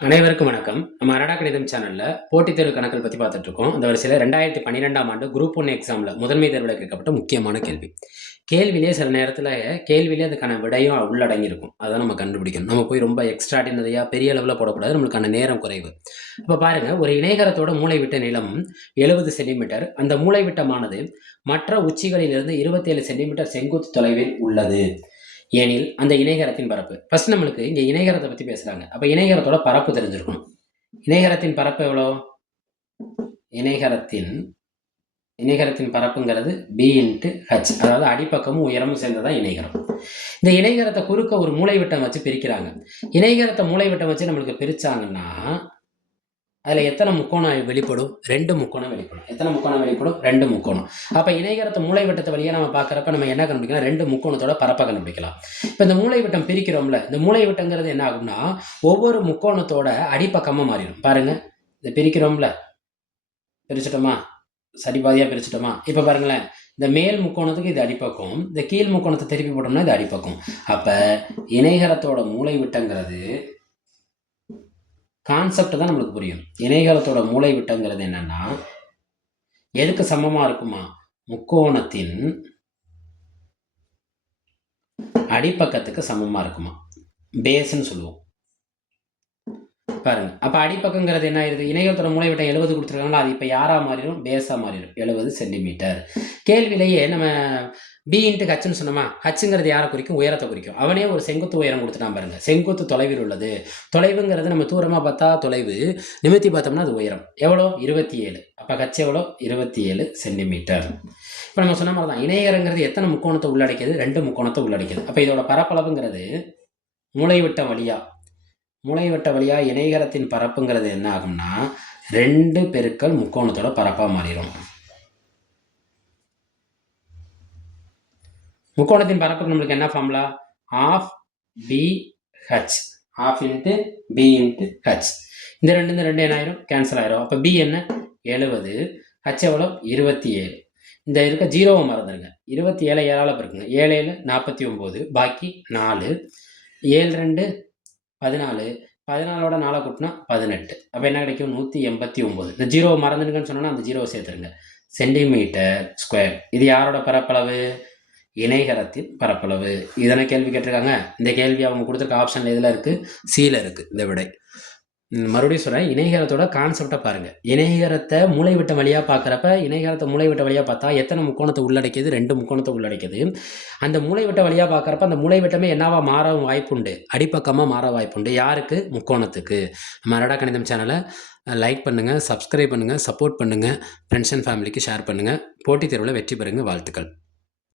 அனைவருக்கும் வணக்கம். நம்ம அரடா கணிதம் சேனல்ல போட்டித் தேர்வு கணக்குகள் பத்தி பார்த்துட்டு இருக்கோம். அந்த வரிசையில 2012ஆம் ஆண்டு குரூப் 1 எக்ஸாம்ல முதன்மை தேர்வுல கேட்கப்பட்ட முக்கியமான கேள்வி. கேள்வியிலேயே சில நேரத்துல கேள்வியிலேயே அதுக்கான விடையும் உள்ளடங்கி இருக்கும். அத நம்ம கண்டுபிடிக்கணும். நம்ம போய் ரொம்ப எக்ஸ்ட்ராடினரியா பெரிய அளவுல போடக்கூடாது. நம்மளுக்கான நேரம் குறைவு. இப்ப பாருங்க, ஒரு இணைகரத்தோட மூலைவிட்ட நீளம் 70 சென்டிமீட்டர். அந்த மூலைவிட்டமானது மற்ற உச்சிகளிலிருந்து 27 சென்டிமீட்டர் செங்குத்து தொலைவில் உள்ளது. எனில் அந்த இணைகரத்தின் பரப்பு. ஃபர்ஸ்ட் நம்மளுக்கு இங்க இணைகரத்தை பத்தி பேசுறாங்க. அப்ப இணைகரத்தோட பரப்பு தெரிஞ்சிருக்கணும். இணைகரத்தின் பரப்பு எவ்வளோ? இணைகரத்தின் இணைகரத்தின் பரப்புங்கிறது b இன்ட்டு h. அதாவது அடிப்பக்கமும் உயரமும் சேர்ந்ததான் இணைகரம். இந்த இணைகரத்தை குறுக்க ஒரு மூலைவிட்டம் வச்சு பிரிக்கிறாங்க. இணைகரத்தை மூலைவிட்டம் வச்சு நம்மளுக்கு பிரிச்சாங்கன்னா அதுல எத்தனை முக்கோணம் வெளிப்படும்? 2 முக்கோணம் வெளிப்படும். எத்தனை முக்கோணம் வெளிப்படும்? 2 முக்கோணம். அப்ப இணைகரத்தை மூலைவிட்டத்தை வழியா நம்ம பார்க்கறப்ப நம்ம என்ன கண்டுபிடிக்கலாம்? 2 முக்கோணத்தோட பரப்பை கண்டுபிடிக்கலாம். இப்ப இந்த மூலைவிட்டம் பிரிக்கிறோம்ல, இந்த மூலைவிட்டங்கிறது என்ன ஆகும்னா ஒவ்வொரு முக்கோணத்தோட அடிப்பக்கமா மாறிடும். பாருங்க, இதை பிரிக்கிறோம்ல, பிரிச்சுட்டோமா? சரிபாதியா பிரிச்சுட்டோமா? இப்ப பாருங்களேன், இந்த மேல் முக்கோணத்துக்கு இது அடிப்பக்கம், இந்த கீழ் முக்கோணத்தை திருப்பி போட்டோம்னா இது அடிப்பக்கம். அப்ப இணைகரத்தோட மூலைவிட்டங்கிறது கான்செப்ட் தான் நம்மளுக்கு புரியும். இணைகரத்தோட மூலைவிட்டங்கிறது என்னன்னா எதுக்கு சமமா இருக்குமா? முக்கோணத்தின் அடிப்பக்கத்துக்கு சமமா இருக்குமா? பேஸ்ன்னு சொல்லுவோம். பாருங்க, அப்ப அடிப்பக்கங்கிறது என்ன ஆயிருது? இணைகரத்தோட மூலைவிட்டம் 70 கொடுத்துருக்காங்களா, அது இப்ப யாரா மாறிடும்? பேஸா மாறிடும். 70 சென்டிமீட்டர். கேள்வியிலேயே நம்ம b இன்ட்டு ஹச்னு சொன்னோமா? ஹச்சுங்கிறது யாரை குறிக்கும்? உயரத்தை குறிக்கும். அவனே ஒரு செங்குத்து உயரம் கொடுத்துட்டான் பாருங்க. செங்குத்து தொலைவில் உள்ளது. தொலைவுங்கிறது நம்ம தூரமா பார்த்தா தொலைவு, நிமித்தி பார்த்தோம்னா அது உயரம். எவ்வளோ? 27. அப்ப ஹச் எவ்வளோ? 27 சென்டிமீட்டர். இப்ப நம்ம சொன்ன மாதிரி தான் இணையரங்கிறது எத்தனை முக்கோணத்தை உள்ளடக்கியது? 2 முக்கோணத்தை உள்ளடக்கியது. அப்ப இதோட பரப்பளவுங்கிறது மூலைவிட்ட வழியா இணைகரத்தின் பரப்புங்கிறது என்ன ஆகும்னா 2 பெருக்கல் முக்கோணத்தோட பரப்பா மாறிடும். முக்கோணத்தின் பரப்புக்கு நம்மளுக்கு என்ன formula? Half b h. Half into b into h. இந்த ரெண்டு என்ன ஆயிரும்? கேன்சல் ஆயிரும். அப்போ பி என்ன? 70. ஹச் எவ்வளோ? 27. இந்த இருக்க ஜீரோவை மறந்துடுங்க. 27 7ஆல் பெருக்குங்க. 7 7 49. பாக்கி 4. 7 2 14. 14ஓட 4 கூட்டினா 18. அப்போ என்ன கிடைக்கும்? 189. இந்த ஜீரோவை மறந்துடுங்கன்னு சொன்னோன்னா அந்த ஜீரோவை சேர்த்துருங்க. Centimetre square. இது யாரோட பரப்பளவு? இணைகரத்தின் பரப்பளவு. இதனை கேள்வி கேட்டிருக்காங்க. இந்த கேள்வி அவங்க கொடுத்துருக்க ஆப்ஷன்ல எதில் இருக்கு? சியில் இருக்கு இந்த விடை. மறுபடியும் சொல்றேன், இணைகரத்தோட கான்செப்டை பாருங்க. இணைகரத்தை மூலைவிட்ட வழியா பார்க்குறப்ப இணைகரத்தை மூலைவிட்ட வழியா பார்த்தா எத்தனை முக்கோணத்தை உள்ளடக்கியது? 2 முக்கோணத்தை உள்ளடக்கியது. அந்த மூலைவிட்ட வழியா பார்க்குறப்ப அந்த மூலைவிட்டமே என்னவா மாற வாய்ப்புண்டு? அடிப்பக்கமாக மாற வாய்ப்புண்டு. யாருக்கு? முக்கோணத்துக்கு. நம்ம அரடா கணிதம் சேனலை லைக் பண்ணுங்கள், சப்ஸ்கிரைப் பண்ணுங்கள், சப்போர்ட் பண்ணுங்கள், ஃப்ரெண்ட்ஸ் அண்ட் ஃபேமிலிக்கு ஷேர் பண்ணுங்கள். போட்டித் தேர்வில் வெற்றி பெறுங்க. வாழ்த்துக்கள்.